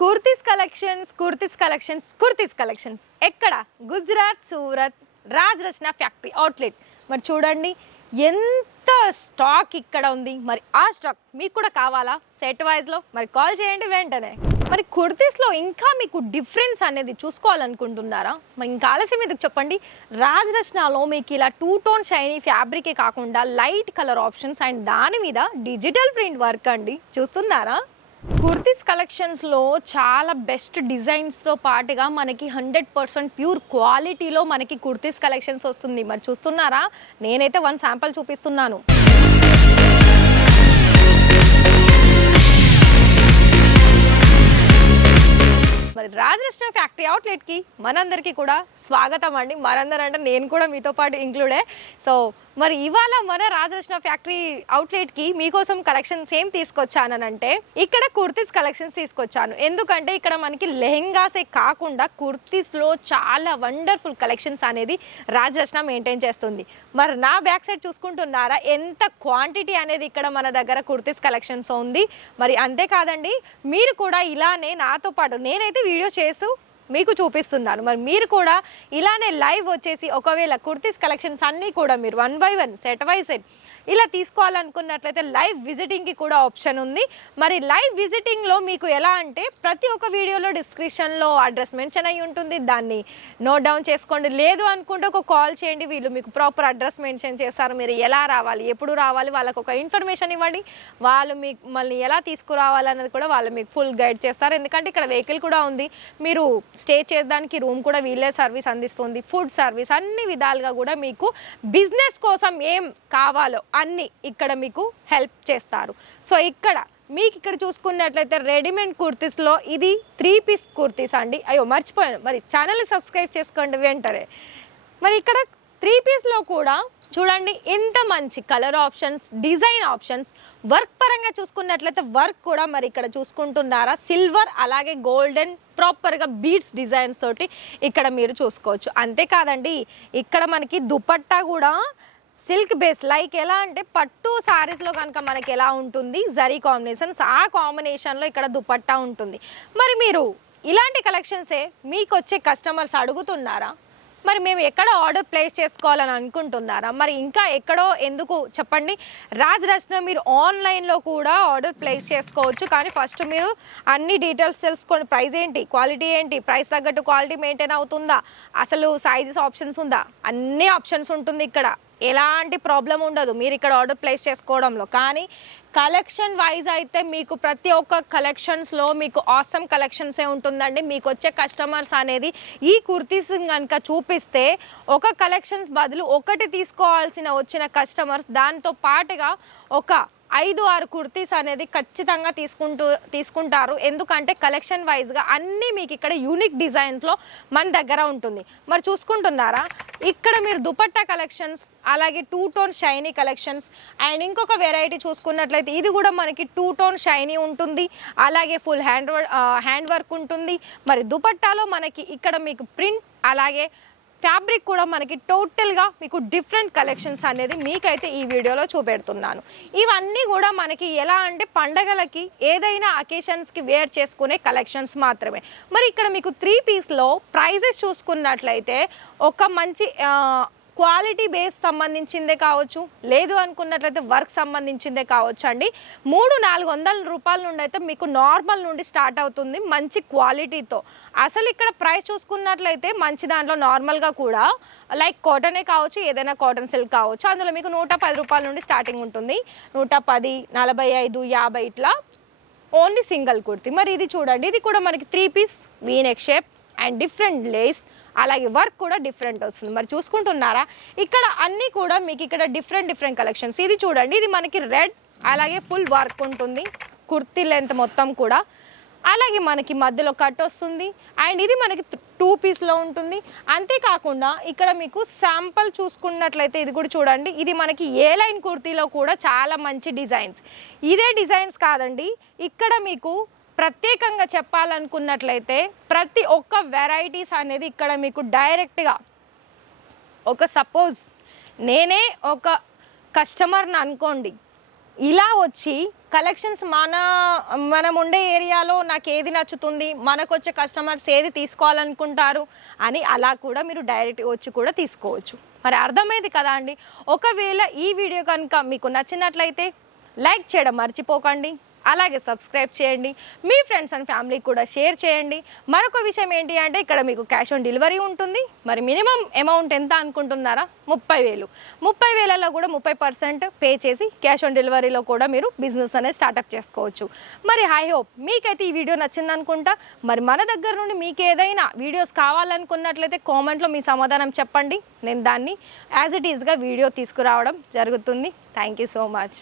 Kurtis collections ఎక్కడ? గుజరాత్, సూరత్, రాజ్ రచన factory outlet. మరి చూడండి ఎంత స్టాక్ ఇక్కడ ఉంది. మరి ఆ స్టాక్ మీకు కూడా కావాలా సెట్ వైజ్లో? మరి కాల్ చేయండి వెంటనే. మరి కుర్తీస్లో ఇంకా మీకు డిఫరెన్స్ అనేది చూసుకోవాలనుకుంటున్నారా? మరి ఇంకా ఆలస్యం ఎందుకు చెప్పండి. రాజ్ రచనలో మీకు ఇలా 2 టోన్ షైనీ ఫ్యాబ్రికే కాకుండా లైట్ కలర్ ఆప్షన్స్ అండ్ దాని మీద డిజిటల్ ప్రింట్ వర్క్ అండి. చూస్తున్నారా? కుర్తీస్ కలెక్షన్స్లో చాలా బెస్ట్ డిజైన్స్తో పాటుగా మనకి 100% ప్యూర్ క్వాలిటీలో మనకి కుర్తీస్ కలెక్షన్స్ వస్తుంది. మరి చూస్తున్నారా? నేనైతే 1 శాంపుల్ చూపిస్తున్నాను. మరి రాజ్ రచన ఫ్యాక్టరీ అవుట్లెట్కి మనందరికీ కూడా స్వాగతం అండి. మనందరూ అంటే నేను కూడా మీతో పాటు ఇంక్లూడే. సో మరి ఇవాళ మన రాజ్ రచన ఫ్యాక్టరీ అవుట్లెట్కి మీకోసం కలెక్షన్స్ ఏం తీసుకొచ్చానంటే ఇక్కడ కుర్తీస్ కలెక్షన్స్ తీసుకొచ్చాను. ఎందుకంటే ఇక్కడ మనకి లెహెంగాసే కాకుండా కుర్తీస్లో చాలా వండర్ఫుల్ కలెక్షన్స్ అనేది రాజ్ రచన మెయింటైన్ చేస్తుంది. మరి నా బ్యాక్ సైడ్ చూసుకుంటున్నారా ఎంత క్వాంటిటీ అనేది ఇక్కడ మన దగ్గర కుర్తీస్ కలెక్షన్స్ ఉంది. మరి అంతేకాదండి, మీరు కూడా ఇలానే నాతో పాటు నేనైతే వీడియో చేస్తూ మీకు చూపిస్తున్నాను. మరి మీరు కూడా ఇలానే లైవ్ వచ్చేసి ఒకవేళ కుర్తీస్ కలెక్షన్స్ అన్నీ కూడా మీరు 1 by 1 సెట్ బై సెట్ ఇలా తీసుకోవాలనుకున్నట్లయితే లైవ్ విజిటింగ్కి కూడా ఆప్షన్ ఉంది. మరి లైవ్ విజిటింగ్లో మీకు ఎలా అంటే ప్రతి ఒక్క వీడియోలో డిస్క్రిప్షన్లో అడ్రస్ మెన్షన్ అయ్యి ఉంటుంది, దాన్ని నోట్ డౌన్ చేసుకోండి. లేదు అనుకుంటే ఒక కాల్ చేయండి, వీళ్ళు మీకు ప్రాపర్ అడ్రస్ మెన్షన్ చేస్తారు. మీరు ఎలా రావాలి, ఎప్పుడు రావాలి, వాళ్ళకు ఒక ఇన్ఫర్మేషన్ ఇవ్వండి, వాళ్ళు మీకు మళ్ళీ ఎలా తీసుకురావాలన్నది కూడా వాళ్ళు మీకు ఫుల్ గైడ్ చేస్తారు. ఎందుకంటే ఇక్కడ వెహికల్ కూడా ఉంది, మీరు స్టే చేయడానికి రూమ్ కూడా వీళ్ళే సర్వీస్ అందిస్తుంది, ఫుడ్ సర్వీస్ అన్ని విధాలుగా కూడా మీకు బిజినెస్ కోసం ఏం కావాలో అన్నీ ఇక్కడ మీకు హెల్ప్ చేస్తారు. సో ఇక్కడ చూసుకున్నట్లయితే రెడీమేడ్ కుర్తీస్లో ఇది 3 పీస్ కుర్తీస్ అండి. అయ్యో మర్చిపోయాను, మరి ఛానల్ని సబ్స్క్రైబ్ చేసుకోండి వెంటనే. మరి ఇక్కడ 3 పీస్లో కూడా చూడండి ఎంత మంచి colour options, design options. Work పరంగా చూసుకున్నట్లయితే వర్క్ కూడా మరి ఇక్కడ చూసుకుంటున్నారా, సిల్వర్ అలాగే గోల్డెన్ ప్రాపర్గా బీడ్స్ డిజైన్స్ తోటి ఇక్కడ మీరు చూసుకోవచ్చు. అంతేకాదండి, ఇక్కడ మనకి దుపట్టా కూడా సిల్క్ బేస్, లైక్ ఎలా అంటే పట్టు శారీస్లో కనుక మనకి ఎలా ఉంటుంది జరీ కాంబినేషన్స్, ఆ కాంబినేషన్లో ఇక్కడ దుపట్టా ఉంటుంది. మరి మీరు ఇలాంటి కలెక్షన్సే మీకు వచ్చే కస్టమర్స్ అడుగుతున్నారా? మరి మేము ఎక్కడ ఆర్డర్ ప్లేస్ చేసుకోవాలని అనుకుంటున్నారా? మరి ఇంకా ఎక్కడో ఎందుకు చెప్పండి. రాజ్ రచన మీరు ఆన్లైన్లో కూడా ఆర్డర్ ప్లేస్ చేసుకోవచ్చు. కానీ ఫస్ట్ మీరు అన్ని డీటెయిల్స్ తెలుసుకోండి. ప్రైస్ ఏంటి, క్వాలిటీ ఏంటి, ప్రైస్ తగ్గట్టు క్వాలిటీ మెయింటైన్ అవుతుందా, అసలు సైజెస్ ఆప్షన్స్ ఉందా, అన్ని ఆప్షన్స్ ఉంటుంది. ఇక్కడ ఎలాంటి ప్రాబ్లం ఉండదు మీరు ఇక్కడ ఆర్డర్ ప్లేస్ చేసుకోవడంలో. కానీ కలెక్షన్ వైజ్ అయితే మీకు ప్రతి ఒక్క కలెక్షన్స్లో మీకు ఆసమ్ కలెక్షన్సే ఉంటుందండి. మీకు వచ్చే కస్టమర్స్ అనేది ఈ కుర్తీస్ కనుక చూపిస్తే ఒక కలెక్షన్స్ బదులు ఒకటి తీసుకోవాల్సిన వచ్చిన కస్టమర్స్ దాంతో పాటుగా ఒక 5-6 కుర్తీస్ అనేది ఖచ్చితంగా తీసుకుంటారు. ఎందుకంటే కలెక్షన్ వైజ్గా అన్నీ మీకు ఇక్కడ యూనిక్ డిజైన్స్లో మన దగ్గర ఉంటుంది. మరి చూసుకుంటున్నారా, ఇక్కడ మీరు దుపట్టా కలెక్షన్స్, అలాగే 2 టోన్ షైనీ కలెక్షన్స్ అండ్ ఇంకొక వెరైటీ చూసుకున్నట్లయితే ఇది కూడా మనకి 2 టోన్ షైనీ ఉంటుంది, అలాగే ఫుల్ హ్యాండ్ వర్క్ ఉంటుంది. మరి దుపట్టాలో మనకి ఇక్కడ మీకు ప్రింట్ అలాగే ఫ్యాబ్రిక్ కూడా మనకి టోటల్గా మీకు డిఫరెంట్ కలెక్షన్స్ అనేది మీకైతే ఈ వీడియోలో చూపెడుతున్నాను. ఇవన్నీ కూడా మనకి ఎలా అంటే పండగలకి ఏదైనా అకేషన్స్కి వేర్ చేసుకునే కలెక్షన్స్ మాత్రమే. మరి ఇక్కడ మీకు 3 పీస్లో ప్రైజెస్ చూసుకున్నట్లయితే ఒక మంచి క్వాలిటీ బేస్ సంబంధించిందే కావచ్చు, లేదు అనుకున్నట్లయితే వర్క్ సంబంధించిందే కావచ్చు అండి. 300-400 రూపాయల నుండి అయితే మీకు నార్మల్ నుండి స్టార్ట్ అవుతుంది మంచి క్వాలిటీతో. అసలు ఇక్కడ ప్రైస్ చూసుకున్నట్లయితే మంచి దాంట్లో నార్మల్గా కూడా లైక్ కాటనే కావచ్చు, ఏదైనా కాటన్ సిల్క్ కావచ్చు, అందులో మీకు 110 రూపాయల నుండి స్టార్టింగ్ ఉంటుంది. 110, 45, 50 ఇట్లా ఓన్లీ సింగిల్ కుర్తీ. మరి ఇది చూడండి, ఇది కూడా మనకి 3 piece V neck shape and different lace, అలాగే వర్క్ కూడా డిఫరెంట్ వస్తుంది. మరి చూసుకుంటున్నారా, ఇక్కడ అన్నీ కూడా మీకు ఇక్కడ డిఫరెంట్ కలెక్షన్స్. ఇది చూడండి, ఇది మనకి రెడ్ అలాగే ఫుల్ వర్క్ ఉంటుంది, కుర్తీ లెంత్ మొత్తం కూడా, అలాగే మనకి మధ్యలో కట్ వస్తుంది అండ్ ఇది మనకి 2 పీస్లో ఉంటుంది. అంతేకాకుండా ఇక్కడ మీకు శాంపుల్ చూసుకున్నట్లయితే ఇది కూడా చూడండి, ఇది మనకి ఏ లైన్ కుర్తీలో కూడా చాలా మంచి డిజైన్స్. ఇదే డిజైన్స్ కాదండి, ఇక్కడ మీకు ప్రత్యేకంగా చెప్పాలనుకున్నట్లయితే ప్రతి ఒక్క వెరైటీస్ అనేది ఇక్కడ మీకు డైరెక్ట్గా ఒక సపోజ్ నేనే ఒక కస్టమర్ని అనుకోండి, ఇలా వచ్చి కలెక్షన్స్ మనం ఉండే ఏరియాలో నాకు ఏది నచ్చుతుంది, మనకు వచ్చే కస్టమర్స్ ఏది తీసుకోవాలనుకుంటారు అని అలా కూడా మీరు డైరెక్ట్ వచ్చి కూడా తీసుకోవచ్చు. మరి అర్థమైంది కదా అండి. ఒకవేళ ఈ వీడియో కనుక మీకు నచ్చినట్లయితే లైక్ చేయడం మర్చిపోకండి, అలాగే సబ్స్క్రైబ్ చేయండి, మీ ఫ్రెండ్స్ అండ్ ఫ్యామిలీకి కూడా షేర్ చేయండి. మరొక విషయం ఏంటి అంటే ఇక్కడ మీకు క్యాష్ ఆన్ డెలివరీ ఉంటుంది. మరి మినిమం అమౌంట్ ఎంత అనుకుంటున్నారా? 30,000. 30,000లో కూడా 30% పే చేసి క్యాష్ ఆన్ డెలివరీలో కూడా మీరు బిజినెస్ అనేది స్టార్ట్అప్ చేసుకోవచ్చు. మరి ఐ హోప్ మీకైతే ఈ వీడియో నచ్చింది అనుకుంటా. మరి మన దగ్గర నుండి మీకు ఏదైనా వీడియోస్ కావాలనుకున్నట్లయితే కామెంట్లో మీ సమాధానం చెప్పండి. నేను దాన్ని యాజ్ ఇట్ ఈస్గా వీడియో తీసుకురావడం జరుగుతుంది. Thank you so much.